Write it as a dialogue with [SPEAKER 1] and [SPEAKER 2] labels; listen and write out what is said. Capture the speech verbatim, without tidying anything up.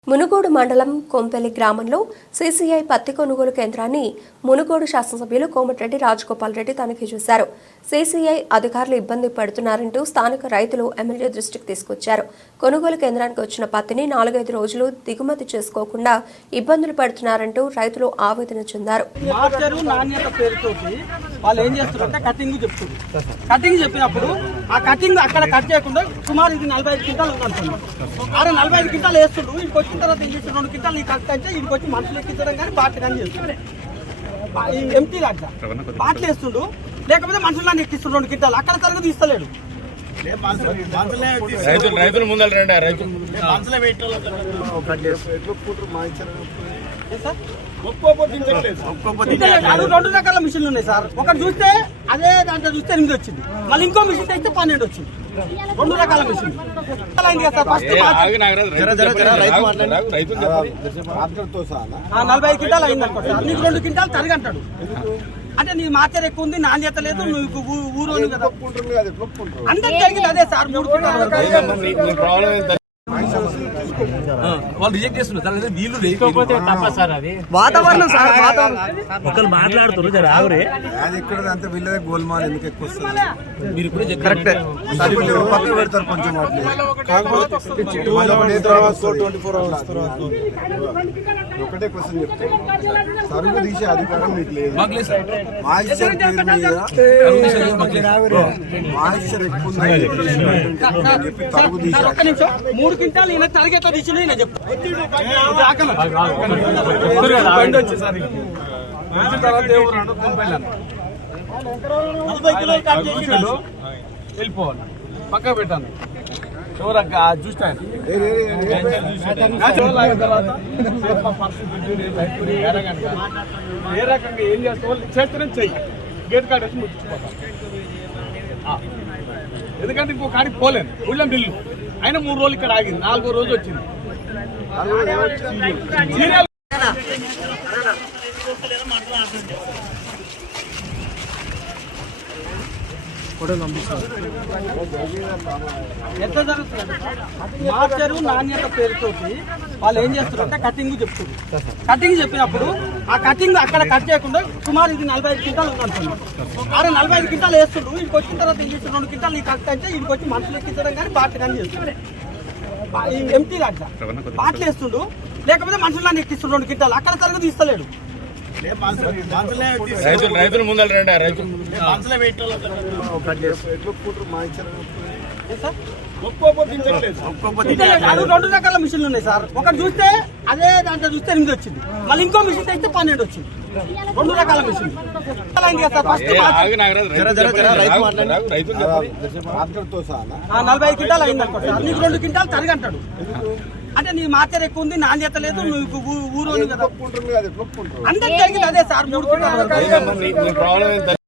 [SPEAKER 1] మునుగోడు మండలం కొంపెల్లి గ్రామంలో సీసీఐ పత్తి కొనుగోలు కేంద్రాన్ని మునుగోడు శాసనసభ్యులు కోమటిరెడ్డి రాజగోపాల్ రెడ్డి తనిఖీ చేశారు. సీసీఐ అధికారులు ఇబ్బంది పడుతున్నారంటూ స్థానిక రైతులు ఎమ్మెల్యే దృష్టికి తీసుకొచ్చారు. కొనుగోలు కేంద్రానికి వచ్చిన పత్తిని నాలుగైదు రోజులు దిగుమతి చేసుకోకుండా ఇబ్బందులు పడుతున్నారంటూ రైతులు ఆవేదన చెందారు.
[SPEAKER 2] వాళ్ళు ఏం చేస్తారంటే కటింగ్ చెప్తున్నారు. కటింగ్ చెప్పినప్పుడు ఆ కటింగ్ అక్కడ కట్ చేయకుండా సుమారు ఇది నలభై ఐదు క్వింటాలు ఉందంటున్నారు. ఆరు నలభై ఐదు క్వింటాలు వేస్తుండ్రు. ఇంటికి వచ్చిన తర్వాత ఏం చేస్తారు, రెండు క్వింటాలు నీకు కట్ అంటే ఇంటికి వచ్చి మనుషులు ఎక్కించడం కానీ బాటిల్ కానీ చేస్తుండ్రు. ఎంపీ లాగా బాటిల్ వేస్తుండ్రు, లేకపోతే మనుషులు ఎక్కిస్తుండ్రు. రెండు క్వింటాలు అక్కడ తరగతి తీస్తలేడు.
[SPEAKER 3] రైతులు ముందర రండి. రైతులు
[SPEAKER 2] రెండు రకాల మిషన్లు ఉన్నాయి సార్. ఒకటి చూస్తే అదే దాంట్లో చూస్తే ఎనిమిది వచ్చింది, మళ్ళీ ఇంకో మిషన్ తెస్తే పన్నెండు వచ్చింది. రెండు రకాల మిషన్ నలభై ఐదు క్వింటాలు అయింది అనుకో సార్. నీకు రెండు క్వింటాలు తరిగి అంటాడు. అంటే నీ మార్చర్ ఎక్కువ ఉంది, నాణ్యత లేదు, నువ్వు ఊరు అందరికి జరిగింది అదే సార్. మూడు క్వింటాలు
[SPEAKER 3] వాళ్ళు రిజెక్ట్ చేస్తున్నారు. వీళ్ళు
[SPEAKER 4] వాతావరణం సార్,
[SPEAKER 5] ఒకరు మాట్లాడుతున్నారు జర ఆగురే.
[SPEAKER 4] అది ఇక్కడ అంతా వీళ్ళదే గోల్మాల్ ఎందుకు ఎక్కువ వస్తుంది.
[SPEAKER 3] మీరు ఇప్పుడు
[SPEAKER 4] కరెక్టే పక్కన పెడతారు కొంచెం ఒకటే క్వశ్చన్ చెప్తారు. సరుకు తీసే అధికారం మీకు లేదు. మాయిశ్చర్ మాయిశ్చర్ ఎక్కువ చెప్పి సరుకు తీసే
[SPEAKER 2] మూడు క్వింటాలు ఈయన తరగతి ఎట్లా తీసిన ఈయన చెప్తాను. నలభై కిలోలు కట్ చేసి
[SPEAKER 3] వెళ్ళిపోవాలి. పక్క పెట్టాను చూడక్క చూస్తాను. ఏ రకంగా ఏం చేస్తావు చేస్తేనే చెయ్యి. గేట్ కార్డు వచ్చి ముట్టించుకోవాలి. ఎందుకంటే ఇంకో కాడికి పోలేను. ఊళ్ళో బిల్లు అయినా మూడు రోజులు ఇక్కడ ఆగింది. నాలుగో రోజు వచ్చింది.
[SPEAKER 2] ఎట్లా జరుగుతుంది? మార్చరు నాణ్యత పేరుతోటి వాళ్ళు ఏం చేస్తారంటే కటింగ్ చెప్తున్నారు. కటింగ్ చెప్పినప్పుడు ఆ కటింగ్ అక్కడ కట్ చేయకుండా సుమారు ఇది నలభై ఐదు క్వింటాలు ఉందంటున్నారు. ఆరు నలభై ఐదు క్వింటాలు వేస్తుండ్రు. ఇంటికి వచ్చిన తర్వాత ఏం చేస్తారు, రెండు క్వింటాలు నీకు కట్ అంటే ఇంటికి వచ్చి మనుషులు ఎక్కించడం కానీ బాటిల్ కానీ చేస్తారు. ఎంపీ లాగా బాటిల్ వేస్తుండ్రు, లేకపోతే మనుషులు ఎక్కిస్తుండ్రు. రెండు క్వింటాలు అక్కడ తరగతి తీస్తలేడు.
[SPEAKER 3] రైతులు ముందర రండి. రైతులు
[SPEAKER 2] రెండు రకాల మిషన్లు ఉన్నాయి సార్. ఒకటి చూస్తే అదే దాంట్లో చూస్తే ఎనిమిది వచ్చింది, మళ్ళీ ఇంకో మిషన్ తెస్తే పన్నెండు వచ్చింది. రెండు రకాల మిషన్ నలభై ఐదు క్వింటాలు అయింది అనుకో సార్. నీకు రెండు క్వింటాలు తరిగి అంటాడు. అంటే నీ మార్చర్ ఎక్కువ ఉంది, నాణ్యత లేదు, నువ్వు ఊరు అందరికి జరిగింది అదే సార్. మూడు క్వింటాలు